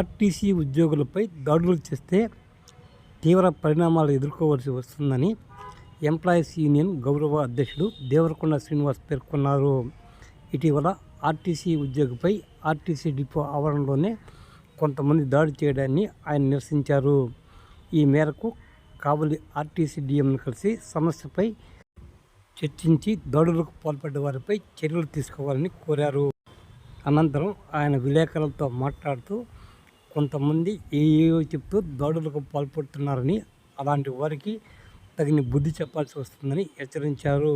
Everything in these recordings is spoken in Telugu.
ఆర్టీసీ ఉద్యోగులపై దాడులు చేస్తే తీవ్ర పరిణామాలు ఎదుర్కోవాల్సి వస్తుందని ఎంప్లాయీస్ యూనియన్ గౌరవ అధ్యక్షుడు దేవరకొండ శ్రీనివాస్ పేర్కొన్నారు. ఇటీవల ఆర్టీసీ ఉద్యోగిపై ఆర్టీసీ డిపో ఆవరణలోనే కొంతమంది దాడి చేయడాన్ని ఆయన నిరసించారు. ఈ మేరకు కావలి ఆర్టీసీ డిఎంను కలిసి సమస్యపై చర్చించి దాడులకు పాల్పడ్డ వారిపై చర్యలు తీసుకోవాలని కోరారు. అనంతరం ఆయన విలేకరులతో మాట్లాడుతూ కొంతమంది ఏయో చెప్తూ దాడులకు పాల్పడుతున్నారని అలాంటి వారికి తగిన బుద్ధి చెప్పాల్సి వస్తుందని హెచ్చరించారు.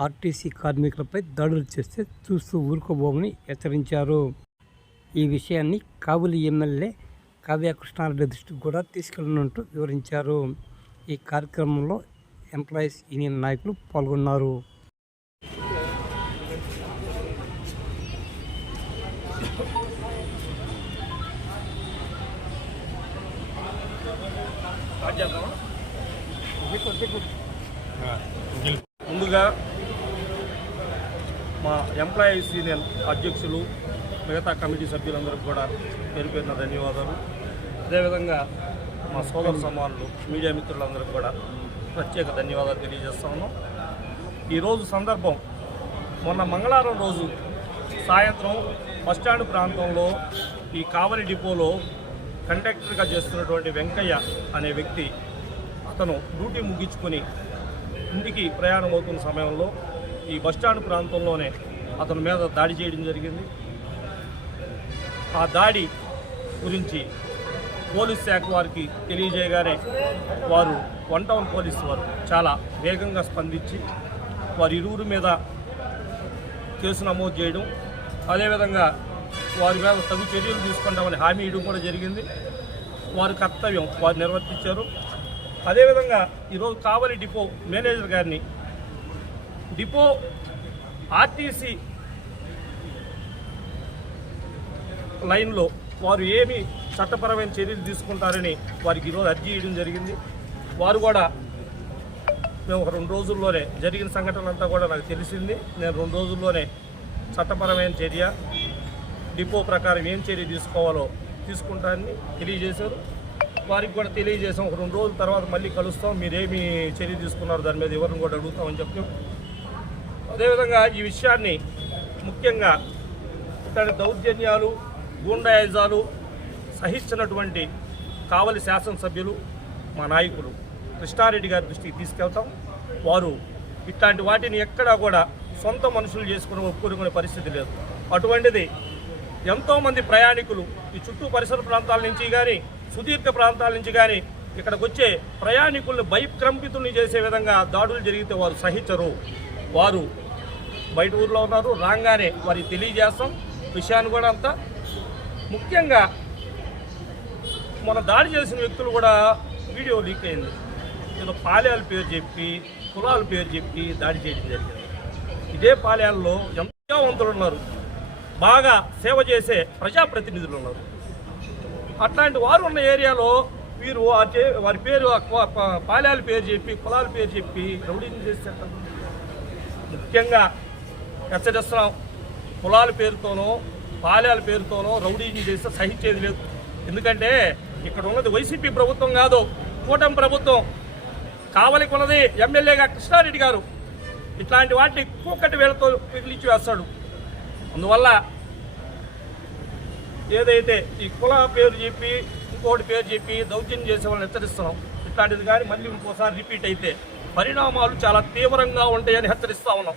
ఆర్టీసీ కార్మికులపై దాడులు చేస్తే చూస్తూ ఊరుకోబోమని హెచ్చరించారు. ఈ విషయాన్ని కాబులి ఎమ్మెల్యే కావ్య కృష్ణారెడ్డి దృష్టికి కూడా తీసుకెళ్ళినట్టు వివరించారు. ఈ కార్యక్రమంలో ఎంప్లాయీస్ యూనియన్ నాయకులు పాల్గొన్నారు. ముందుగా మా ఎంప్లాయీస్ యూనియన్ అధ్యక్షులు మిగతా కమిటీ సభ్యులందరికీ కూడా పేరు పేరున ధన్యవాదాలు. అదేవిధంగా మా సోదర సమానులు మీడియా మిత్రులందరికీ కూడా ప్రత్యేక ధన్యవాదాలు తెలియజేస్తా ఉన్నాం. ఈరోజు సందర్భం మొన్న మంగళవారం రోజు సాయంత్రం బస్టాండ్ ప్రాంతంలో ఈ కావలి డిపోలో కండక్టర్గా చేస్తున్నటువంటి వెంకయ్య అనే వ్యక్తి అతను డ్యూటీ ముగించుకొని ఇంటికి ప్రయాణం అవుతున్న సమయంలో ఈ బస్టాండ్ ప్రాంతంలోనే అతని మీద దాడి చేయడం జరిగింది. ఆ దాడి గురించి పోలీస్ శాఖ వారికి తెలియజేయగానే వారు వన్ టౌన్ పోలీస్ వారు చాలా వేగంగా స్పందించి వారి ఇరువురి మీద కేసు నమోదు చేయడం. అదేవిధంగా వారి మీద తగు చర్యలు తీసుకుంటామని హామీ ఇవ్వడం కూడా జరిగింది. వారి కర్తవ్యం వారు నిర్వర్తించారు. అదేవిధంగా ఈరోజు కావలి డిపో మేనేజర్ గారిని డిపో ఆర్టీసీ లైన్లో వారు ఏమి చట్టపరమైన చర్యలు తీసుకుంటారని వారికి ఈరోజు అర్జీ ఇవ్వడం జరిగింది. వారు కూడా మేము ఒక రెండు రోజుల్లోనే జరిగిన సంఘటనలంతా కూడా నాకు తెలిసింది. నేను రెండు రోజుల్లోనే చట్టపరమైన చర్య డిపో ప్రకారం ఏం చర్య తీసుకోవాలో తీసుకుంటారని తెలియజేశారు. వారికి కూడా తెలియజేసాం ఒక రెండు రోజుల తర్వాత మళ్ళీ కలుస్తాం. మీరేమి చర్య తీసుకున్నారు దాని మీద ఎవరిని కూడా అడుగుతామని చెప్పాం అదేవిధంగా ఈ విషయాన్ని ముఖ్యంగా ఇతని దౌర్జన్యాలు గూండాయిజాలు సహించినటువంటి కావలి శాసనసభ్యులు మా నాయకులు కృష్ణారెడ్డి గారి దృష్టికి తీసుకెళ్తాం. వారు ఇట్లాంటి వాటిని ఎక్కడా కూడా సొంత మనుషులు చేసుకుని ఒప్పుకునే పరిస్థితి లేదు. అటువంటిది ఎంతోమంది ప్రయాణికులు ఈ చుట్టూ పరిసర ప్రాంతాల నుంచి కానీ సుదీర్ఘ ప్రాంతాల నుంచి కానీ ఇక్కడికి వచ్చే ప్రయాణికులను భయక్రంపితుల్ని చేసే విధంగా దాడులు జరిగితే వారు సహించరు. వారు బయట ఊర్లో ఉన్నారు రాగానే వారికి తెలియజేస్తాం. విషయాన్ని కూడా అంతా ముఖ్యంగా మన దాడి చేసిన వ్యక్తులు కూడా వీడియో లీక్ అయింది. ఏదో పాలయాల పేరు చెప్పి కులాల పేరు చెప్పి దాడి చేయడం జరిగింది. ఇదే పాలయాల్లో ఎంతో వంతులు ఉన్నారు. బాగా సేవ చేసే ప్రజాప్రతినిధులు ఉన్నారు. అట్లాంటి వారు ఉన్న ఏరియాలో వీరు చే- వారి పేరు ఆ పేరు చెప్పి కులాల పేరు చెప్పి రౌడీని చేస్తారు ముఖ్యంగా హెచ్చరిస్తున్నాం కులాల పేరుతోనో పాలెల పేరుతోనో రౌడీని చేస్తే సహించేది లేదు. ఎందుకంటే ఇక్కడ ఉన్నది వైసీపీ ప్రభుత్వం కాదు కూటమి ప్రభుత్వం. కావలికి ఉన్నది ఎమ్మెల్యేగా కృష్ణారెడ్డి గారు. ఇట్లాంటి వాటిని కూకటి వేలతో పిగిలించి వేస్తాడు. అందువల్ల ఏదైతే ఈ కుల పేరు చెప్పి ఇంకోటి పేరు చెప్పి దౌర్జన్యం చేసే వాళ్ళని హెచ్చరిస్తున్నాం. ఇట్లాంటిది కానీ మళ్ళీ ఇంకోసారి రిపీట్ అయితే పరిణామాలు చాలా తీవ్రంగా ఉంటాయని హెచ్చరిస్తా ఉన్నాం.